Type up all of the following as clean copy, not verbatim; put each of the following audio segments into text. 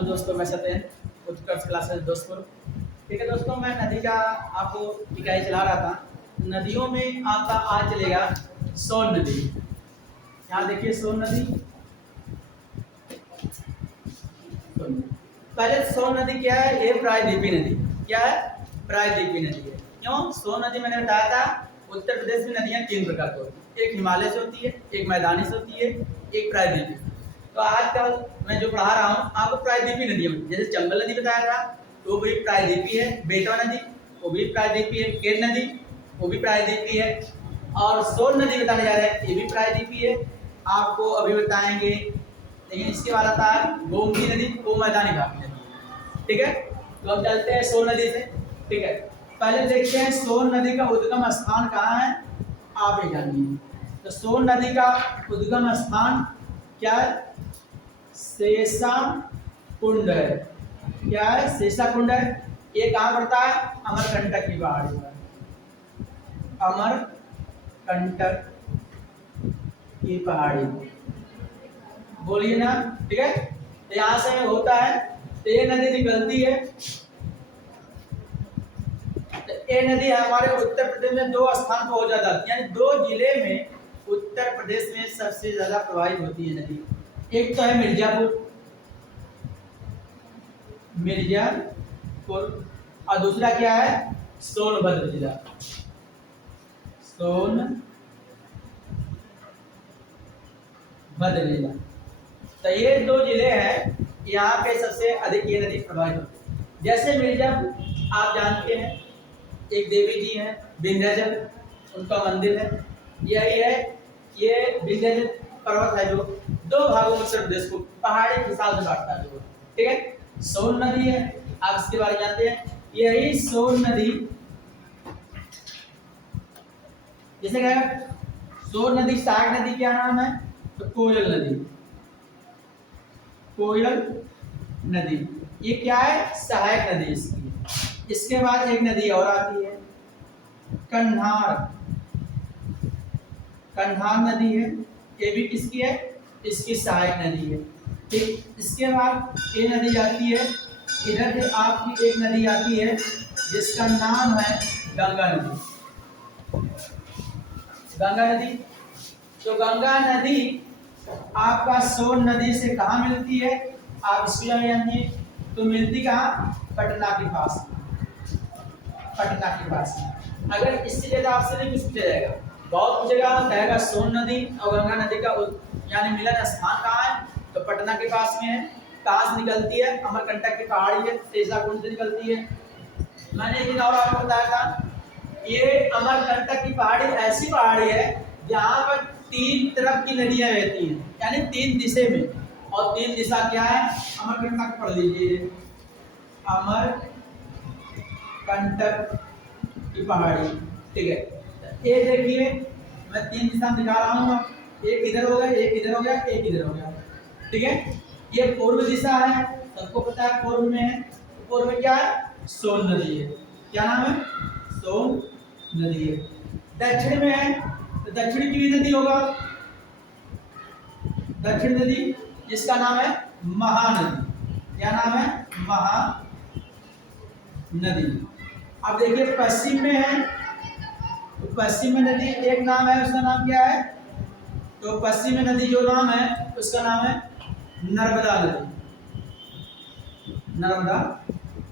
Hello दोस्तों, मैं सत्यन उत्कर्ष classes दोस्तों। ठीक है दोस्तों, मैं नदी का आपको इकाई चला रहा था। नदियों में आपका आज चलेगा सोन नदी। यहाँ देखिए सोन नदी। पहले सोन नदी क्या है? ये प्रायद्वीपीय नदी। क्या है? प्रायद्वीपीय नदी है। क्यों? सोन नदी मैंने बताया था उत्तर प्रदेश में नदियाँ तीन प्रकार की होती है। एक हिमालय से होती है, एक मैदानी से होती है, एक प्रायद्वीपीय। तो आजकल मैं जो पढ़ा रहा हूँ आपको प्रायद्वीपीय नदियों में, जैसे चंबल नदी बताया था तो वो भी प्रायद्वीपीय है, बेतवा नदी वो भी प्रायद्वीपीय है, केन नदी वो भी प्रायद्वीपीय है, और सोन नदी बताने जा रहे हैं ये भी प्रायद्वीपीय है। आपको अभी बताएंगे, लेकिन इसके बाद आता है गोमती नदी, वो मैदानी भाग में नदी। ठीक है, तो हम चलते हैं सोन नदी से। ठीक है, पहले देखते हैं सोन नदी का उद्गम स्थान कहाँ है, आप ये जानिए। तो सोन नदी का उद्गम स्थान क्या है? शेषा कुंड है। क्या है? शेषा कुंड है। ये कहाँ पड़ता है? अमरकंटक की पहाड़ी पर। अमरकंटक की पहाड़ी, बोलिए ना। ठीक है, तो यहाँ से होता है, तो ये नदी निकलती है। तो ये नदी हमारे उत्तर प्रदेश में दो स्थान पर हो जाता है, यानी दो जिले में उत्तर प्रदेश में सबसे ज्यादा प्रभावित होती है नदी। एक तो है मिर्जापुर, और दूसरा क्या है? सोनभद्र जिला। सोनभद्र जिला। तो ये दो जिले हैं, यहाँ पे सबसे अधिक ये नदी प्रभावित होती है। जैसे मिर्जापुर आप जानते हैं, एक देवी जी हैं विंध्याचल, उनका मंदिर है। यही है, ये विंध्याचल पर्वत है जो दो भागों में उत्तर प्रदेश को पहाड़ी के हिसाब से बांटता है। ठीक है, सोन नदी है, आप इसके बारे में जानते हैं। यही सोन नदी, जैसे क्या सोन नदी सहायक नदी क्या नाम है? तो कोयल नदी। कोयल नदी ये क्या है? सहायक नदी इसकी। इसके बाद एक नदी और आती है कन्हार। कन्हार नदी है, ये भी किसकी है? इसकी सहायक नदी है। ठीक, इसके बाद ये नदी आती है, इधर से आपकी एक नदी आती है जिसका नाम है गंगा नदी। गंगा नदी, तो गंगा नदी आपका सोन नदी से कहाँ मिलती है? आप इसको जानिए। तो मिलती कहाँ? पटना के पास। पटना के पास। अगर इससे ज्यादा आपसे नहीं पूछा जाएगा, बहुत पूछेगा, कहेगा सोन नदी और गंगा नदी का यानी मिलन स्थान कहाँ है? तो पटना के पास में है। कहाँ से निकलती है? अमरकंटक की पहाड़ी है, शेषा कुंड से निकलती है। मैंने एक दिन और आपको बताया था, ये अमरकंटक की पहाड़ी ऐसी पहाड़ी है जहाँ पर तीन तरफ की नदियां रहती हैं, यानी तीन दिशा में। और तीन दिशा क्या है? अमरकंटक पढ़ लीजिए, अमरकंटक की पहाड़ी। ठीक है, ये देखिए मैं तीन दिशा दिखा रहा हूँ, एक इधर हो गया, एक इधर हो गया, एक इधर हो गया। ठीक है, ये पूर्व दिशा है, सबको पता है पूर्व में है। तो पूर्व में क्या है? सोन नदी है। क्या नाम है? सोन नदी है। दक्षिण में है, तो दक्षिण की भी नदी होगा, दक्षिण नदी, जिसका नाम है महानदी। क्या नाम है? महानदी। अब देखिए पश्चिम में है, तो पश्चिम में नदी एक नाम है, उसका नाम क्या है? तो पश्चिम में नदी जो नाम है उसका नाम है नर्मदा नदी। नर्मदा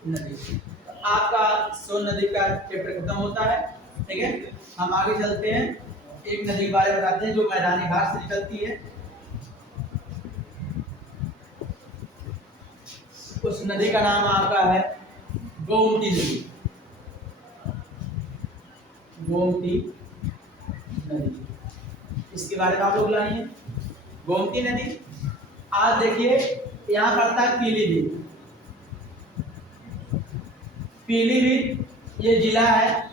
नदी। आपका सोन नदी का चैप्टर खत्म होता है। ठीक है, हम आगे चलते हैं, एक नदी के बारे में बताते हैं जो मैदानी भाग से निकलती है। उस नदी का नाम आपका है गोमती नदी। गोमती नदी, इसके बारे में आप लोग जानिए। गोमती नदी, आज देखिए यहाँ पड़ता है पीलीभीत। पीलीभीत ये जिला है,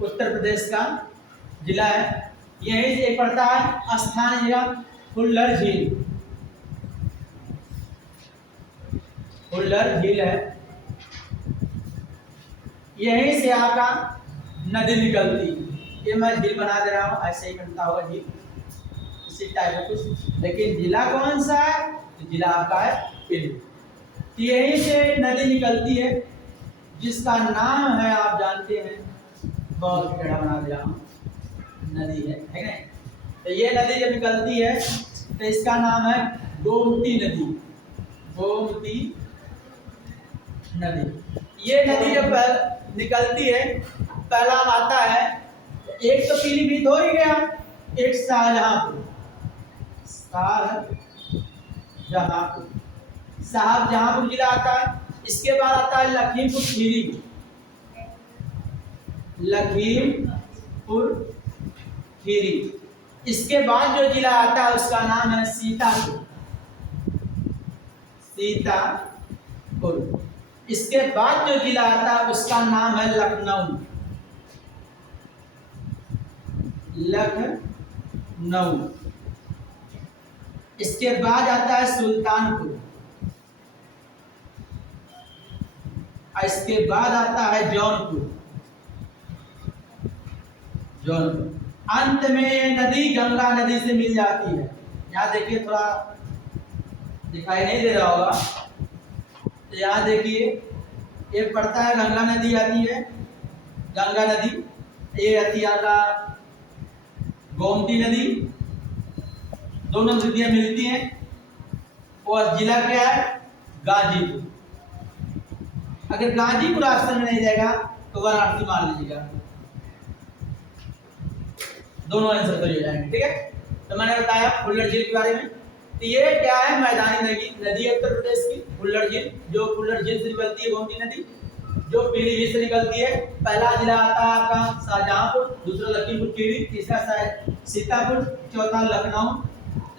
उत्तर प्रदेश का जिला है। यहीं से पड़ता है स्थानीय जगह फुल्लर झील। फुल्लर झील है, यहीं से आपका नदी निकलती। ये मैं झील बना दे रहा हूँ, ऐसे ही बनता होगा झील, इसी टाइप का कुछ। लेकिन जिला कौन सा है? तो जिला आपका है पिली। यहीं से नदी निकलती है जिसका नाम है, आप जानते हैं, बहुत टेढ़ा बना दिया नदी है ना। तो ये नदी जब निकलती है तो इसका नाम है गोमती नदी। गोमती नदी। ये नदी जब निकलती है, पहला आता है, एक तो पीलीभीत हो ही गया, एक शाहजहांपुर। शाहजहांपुर जिला आता है। इसके बाद आता है लखीमपुर खीरी। लखीमपुर खीरी। इसके बाद जो जिला आता है उसका नाम है सीतापुर। सीतापुर। इसके बाद जो जिला आता है उसका नाम है लखनऊ। लखनऊ। इसके बाद आता है सुल्तानपुर। इसके बाद आता है जौनपुर। जौनपुर। अंत में नदी गंगा नदी से मिल जाती है। यहाँ देखिए, थोड़ा दिखाई नहीं दे रहा होगा, तो यहाँ देखिए, एक पड़ता है गंगा नदी आती है, गंगा नदी। ये आती है आपका गोमती नदी। दोनों नदियां मिलती हैं। और जिला क्या है? गाजीपुर। अगर गाजीपुर ऑप्शन में नहीं जाएगा तो वाराणसी मार लीजिएगा, दोनों आंसर तो हो जाएंगे। ठीक है, तो मैंने बताया फुल्लर झील के बारे में। तो ये क्या है? मैदानी नदी उत्तर प्रदेश की फुल्लर झील, जो फुल्लर झील से निकलती है गोमती नदी, जो पीलीभीत से निकलती है। पहला जिला आता है आपका शाहजहांपुर, दूसरा लखीमपुर खीरी, तीसरा सीतापुर, चौथा लखनऊ।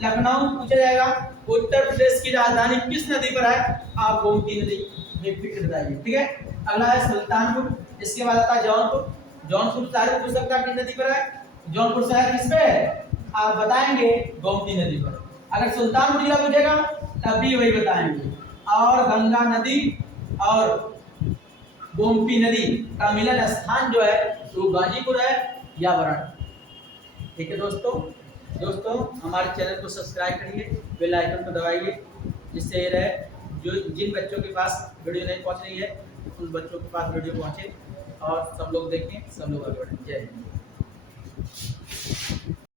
लखनऊ पूछा जाएगा उत्तर प्रदेश की राजधानी किस नदी पर है? आप गोमती नदी में फिक्र बताइए। ठीक है, अगला है सुल्तानपुर। इसके बाद आता है जौनपुर। जौनपुर शहर पूछ सकता है किस नदी पर है? जौनपुर शहर किस पे है? आप बताएंगे गोमती नदी पर। अगर सुल्तानपुर जिला पूछेगा तब भी वही बताएंगे। और गंगा नदी और गोमती नदी का मिलन स्थान जो है वो गाजीपुर है या वाराणसी। ठीक है दोस्तों, हमारे चैनल को सब्सक्राइब करिए, बेल आइकन को दबाइए, जिससे ये रहे जो जिन बच्चों के पास वीडियो नहीं पहुंच रही है उन बच्चों के पास वीडियो पहुंचे और सब लोग देखें, सब लोग आगे बढ़ें। जय हिंद।